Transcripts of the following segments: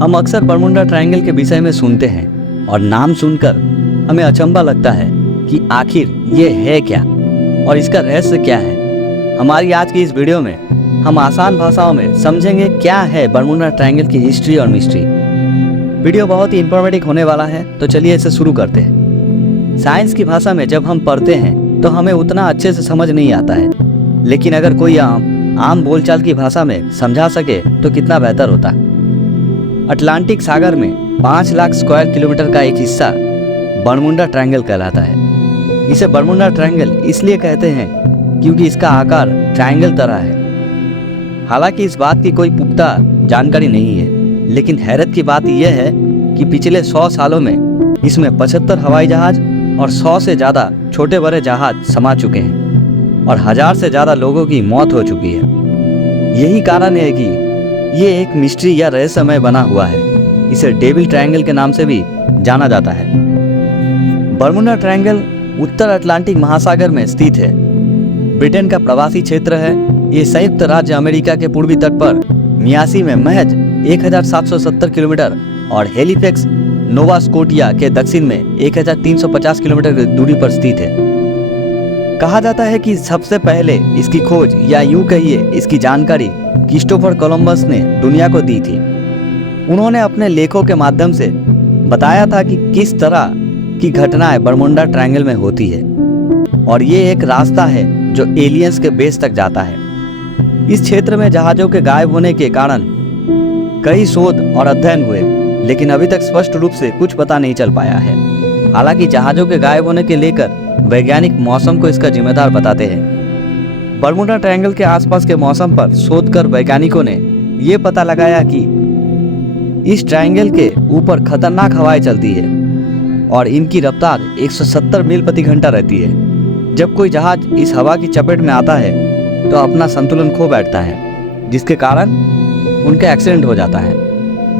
हम अक्सर Bermuda triangle के विषय में सुनते हैं और नाम सुनकर हमें अचंभा लगता है कि आखिर ये है क्या और इसका रहस्य क्या है। हमारी आज की इस वीडियो में हम आसान भाषाओं में समझेंगे क्या है बरमुडा ट्रायंगल की हिस्ट्री और मिस्ट्री। वीडियो बहुत ही इंफॉर्मेटिव होने वाला है, तो चलिए इसे शुरू करते हैं। साइंस की भाषा में जब हम पढ़ते हैं तो हमें उतना अच्छे से समझ नहीं आता है, लेकिन अगर कोई आम बोलचाल की भाषा में समझा सके तो कितना बेहतर होता। अटलांटिक सागर में 5 लाख स्क्वायर किलोमीटर का एक हिस्सा बरमुडा ट्रायंगल कहलाता है। इसे बरमुडा ट्रायंगल इसलिए कहते हैं क्योंकि इसका आकार ट्रायंगल तरह है। हालांकि इस बात की कोई पुख्ता जानकारी नहीं है, लेकिन हैरत की बात यह है कि पिछले 100 सालों में इसमें 75 हवाई जहाज और 100 से ज़्यादा छोटे बड़े जहाज समा चुके हैं और 1000 से ज़्यादा लोगों की मौत हो चुकी है। यही कारण है कि ये एक मिस्ट्री या रहस्यमय बना हुआ है। इसे डेविल ट्रायंगल के नाम से भी जाना जाता है। बरमुडा ट्रायंगल उत्तर अटलांटिक महासागर में स्थित है। ब्रिटेन का प्रवासी क्षेत्र है। ये संयुक्त राज्य अमेरिका के पूर्वी तट पर मियासी में महज 1770 किलोमीटर और हेलिफैक्स नोवा स्कोटिया के दक्षिण में 1350 किलोमीटर की दूरी पर स्थित है। कहा जाता है कि सबसे पहले इसकी खोज या यूं कहिए इसकी जानकारी क्रिस्टोफर कोलंबस ने दुनिया को दी थी। उन्होंने अपने लेखों के माध्यम से बताया था कि किस तरह की घटनाएं बरमुडा ट्रायंगल में होती है और ये एक रास्ता है जो एलियंस के बेस तक जाता है। इस क्षेत्र में जहाज़ों के गायब होने के कारण कई शोध और अध्ययन हुए, लेकिन अभी तक स्पष्ट रूप से कुछ पता नहीं चल पाया है। हालांकि जहाज़ों के गायब होने के लेकर वैज्ञानिक मौसम को इसका जिम्मेदार बताते हैं। बरमुडा ट्रायंगल के आसपास के मौसम पर शोध कर वैज्ञानिकों ने ये पता लगाया कि इस ट्रायंगल के ऊपर खतरनाक हवाएं चलती है और इनकी रफ्तार 170 मील प्रति घंटा रहती है। जब कोई जहाज इस हवा की चपेट में आता है तो अपना संतुलन खो बैठता है, जिसके कारण उनका एक्सीडेंट हो जाता है।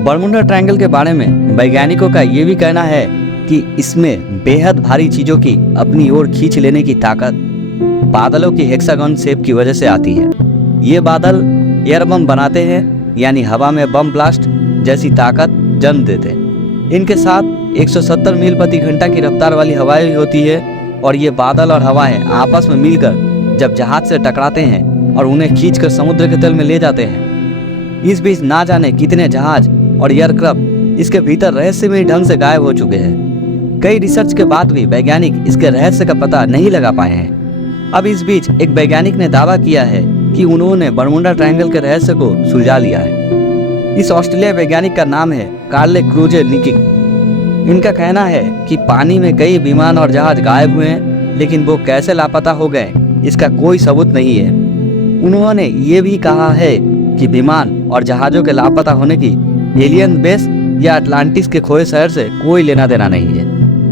बरमुडा ट्रायंगल के बारे में वैज्ञानिकों का ये भी कहना है कि इसमें बेहद भारी चीजों की अपनी ओर खींच लेने की ताकत बादलों की हेक्सागन शेप की वजह से आती है। ये बादल एयर बम बनाते हैं, यानी हवा में बम ब्लास्ट जैसी ताकत जन्म देते हैं। इनके साथ 170 मील प्रति घंटा की रफ्तार वाली हवाएं होती है और ये बादल और हवाएं आपस में मिलकर जब जहाज से टकराते हैं और उन्हें खींचकर समुद्र के तल में ले जाते हैं। इस बीच ना जाने कितने जहाज और एयरक्राफ्ट इसके भीतर रहस्यमय ढंग से गायब हो चुके हैं। कई रिसर्च के बाद भी वैज्ञानिक इसके रहस्य का पता नहीं लगा पाए हैं। अब इस बीच एक वैज्ञानिक ने दावा किया है कि उन्होंने बरमुडा ट्रायंगल के रहस्य को सुलझा लिया है। इस ऑस्ट्रेलिया वैज्ञानिक का नाम है कार्ले क्रूजे निकिक। इनका कहना है कि पानी में कई विमान और जहाज गायब हुए हैं, लेकिन वो कैसे लापता हो गए इसका कोई सबूत नहीं है। उन्होंने ये भी कहा है कि विमान और जहाज़ों के लापता होने की एलियन बेस या अटलांटिस के खोए शहर से कोई लेना देना नहीं है।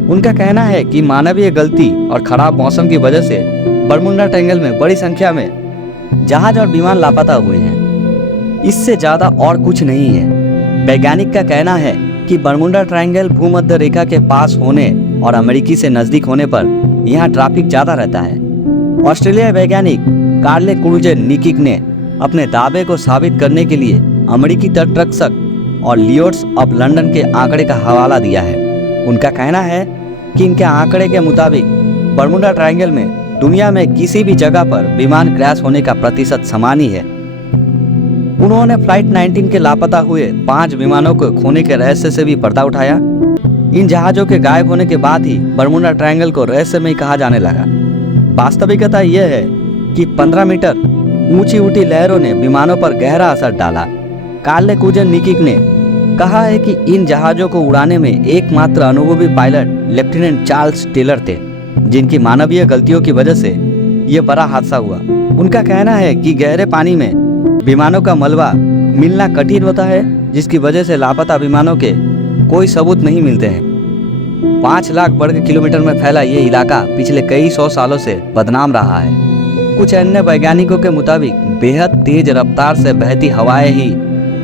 उनका कहना है कि मानवीय गलती और खराब मौसम की वजह से बरमुडा ट्रायंगल में बड़ी संख्या में जहाज और विमान लापता हुए हैं। इससे ज़्यादा और कुछ नहीं है। वैज्ञानिक का कहना है कि बरमुडा ट्रायंगल भूमध्य रेखा के पास होने और अमेरिकी से नज़दीक होने पर यहाँ ट्रैफिक ज़्यादा रहता है। ऑस्ट्रेलिया वैज्ञानिक कार्ले क्रूजे निकिक ने अपने दावे को साबित करने के लिए अमेरिकी तटरक्षक और लियोड्स ऑफ लंदन के आंकड़े का हवाला दिया है। उनका कहना है कि इनके आंकड़े के मुताबिक बरमुडा ट्रायंगल में दुनिया में किसी भी जगह पर विमान क्रैश होने का प्रतिशत समान ही है। उन्होंने फ्लाइट 19 के लापता हुए 5 विमानों को खोने के रहस्य से भी पर्दा उठाया। इन जहाज़ों के गायब होने के बाद ही बरमुडा ट्रायंगल को रहस्यमय कहा जाने लगा। वास्तविकता यह है कि 15 मीटर ऊंची उठी लहरों ने विमानों पर गहरा असर डाला। कार्ले क्रूजे निकिक ने कहा है कि इन जहाज़ों को उड़ाने में एकमात्र अनुभवी पायलट लेफ्टिनेंट चार्ल्स टेलर थे, जिनकी मानवीय गलतियों की वजह से यह बड़ा हादसा हुआ। उनका कहना है कि गहरे पानी में विमानों का मलबा मिलना कठिन होता है, जिसकी वजह से लापता विमानों के कोई सबूत नहीं मिलते हैं। 5 लाख वर्ग किलोमीटर में फैला ये इलाका पिछले कई 100 सालों से बदनाम रहा है। कुछ अन्य वैज्ञानिकों के मुताबिक बेहद तेज रफ्तार से बहती हवाएं ही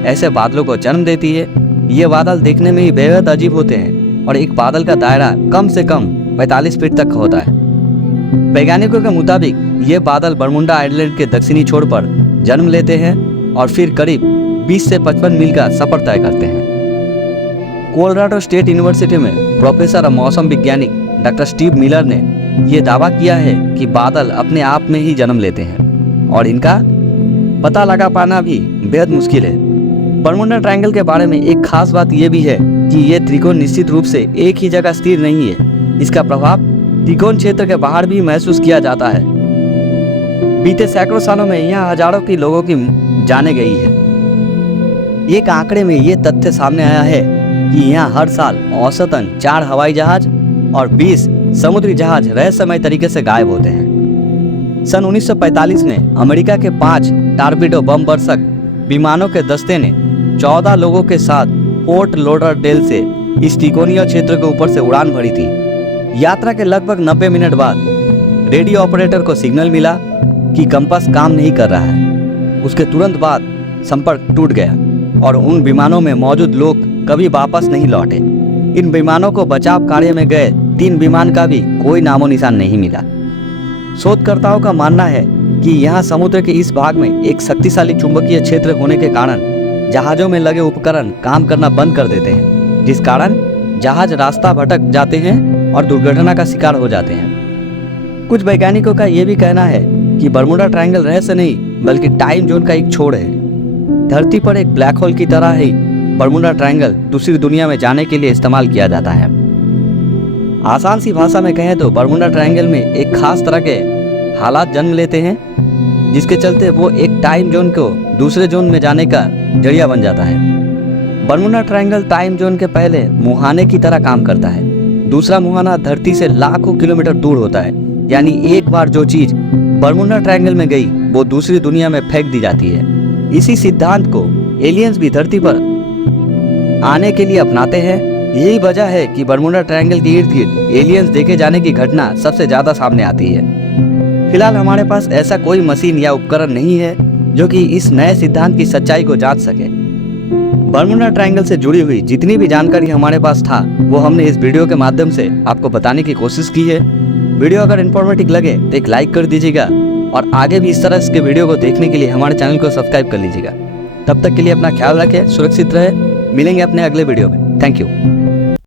ऐसे बादलों को जन्म देती है। ये बादल देखने में ही बेहद अजीब होते हैं और एक बादल का दायरा कम से कम 45 फीट तक होता है। वैज्ञानिकों के मुताबिक ये बादल बरमुडा आइलैंड के दक्षिणी छोर पर जन्म लेते हैं और फिर करीब 20 से 55 मील का सफर तय करते हैं। कोलोराडो स्टेट यूनिवर्सिटी में प्रोफेसर और मौसम वैज्ञानिक डॉक्टर स्टीव मिलर ने यह दावा किया है कि बादल अपने आप में ही जन्म लेते हैं और इनका पता लगा पाना भी बेहद मुश्किल है। बरमूडा ट्रायंगल के बारे में एक खास बात यह भी है कि यह त्रिकोण निश्चित रूप से एक ही जगह स्थिर नहीं है। इसका प्रभाव त्रिकोण क्षेत्र के बाहर भी महसूस किया जाता है। बीते सैकड़ों सालों में यहाँ हजारों की लोगों की जाने गई है। एक आंकड़े में ये तथ्य सामने आया है कि यहाँ हर साल औसतन 4 हवाई जहाज और 20 समुद्री जहाज रहस्यमय तरीके से गायब होते हैं। सन 1945 में अमेरिका के 5 टॉर्पीडो बम वर्षक विमानों के दस्ते ने 14 लोगों के साथ फोर्ट लॉडरडेल से इस त्रिकोणीय क्षेत्र के ऊपर से उड़ान भरी थी। यात्रा के लगभग 90 मिनट बाद रेडियो ऑपरेटर को सिग्नल मिला कि कंपास काम नहीं कर रहा है। उसके तुरंत बाद संपर्क टूट गया और उन विमानों में मौजूद लोग कभी वापस नहीं लौटे। इन विमानों को बचाव कार्य में गए 3 विमान का भी कोई नामो निशान नहीं मिला। शोधकर्ताओं का मानना है कि यहाँ समुद्र के इस भाग में एक शक्तिशाली चुंबकीय क्षेत्र होने के कारण जहाजों में लगे उपकरण काम करना बंद कर देते हैं, जिस कारण जहाज रास्ता भटक जाते हैं और दुर्घटना का शिकार हो जाते हैं। कुछ वैज्ञानिकों का यह भी कहना है कि बरमूडा ट्रायंगल रहस्य नहीं बल्कि टाइम जोन का एक छोर है। धरती पर एक ब्लैक होल की तरह ही बरमूडा ट्रायंगल दूसरी दुनिया में जाने के लिए इस्तेमाल किया जाता है। आसान सी भाषा में कहें तो बरमूडा ट्रायंगल में एक खास तरह के हालात जन्म लेते हैं, जिसके चलते वो एक टाइम जोन को दूसरे जोन में जाने का जरिया बन जाता है। बरमूडा ट्रायंगल टाइम जोन के पहले मुहाने की तरह काम करता है। दूसरा मुहाना धरती से लाखों किलोमीटर दूर होता है, यानी एक बार जो चीज बरमूडा ट्रायंगल में गई वो दूसरी दुनिया में फेंक दी जाती है। इसी सिद्धांत को एलियंस भी धरती पर आने के लिए अपनाते हैं। यही वजह है कि बरमूडा ट्रायंगल के इर्द गिर्द एलियंस देखे जाने की घटना सबसे ज्यादा सामने आती है। फिलहाल हमारे पास ऐसा कोई मशीन या उपकरण नहीं है जो कि इस नए सिद्धांत की सच्चाई को जांच सके। बरमूडा ट्रायंगल से जुड़ी हुई जितनी भी जानकारी हमारे पास था वो हमने इस वीडियो के माध्यम से आपको बताने की कोशिश की है। वीडियो अगर इन्फॉर्मेटिव लगे तो एक लाइक कर दीजिएगा और आगे भी इस तरह के वीडियो को देखने के लिए हमारे चैनल को सब्सक्राइब कर लीजिएगा। तब तक के लिए अपना ख्याल रखें, सुरक्षित रहे। मिलेंगे अपने अगले वीडियो में। Thank you.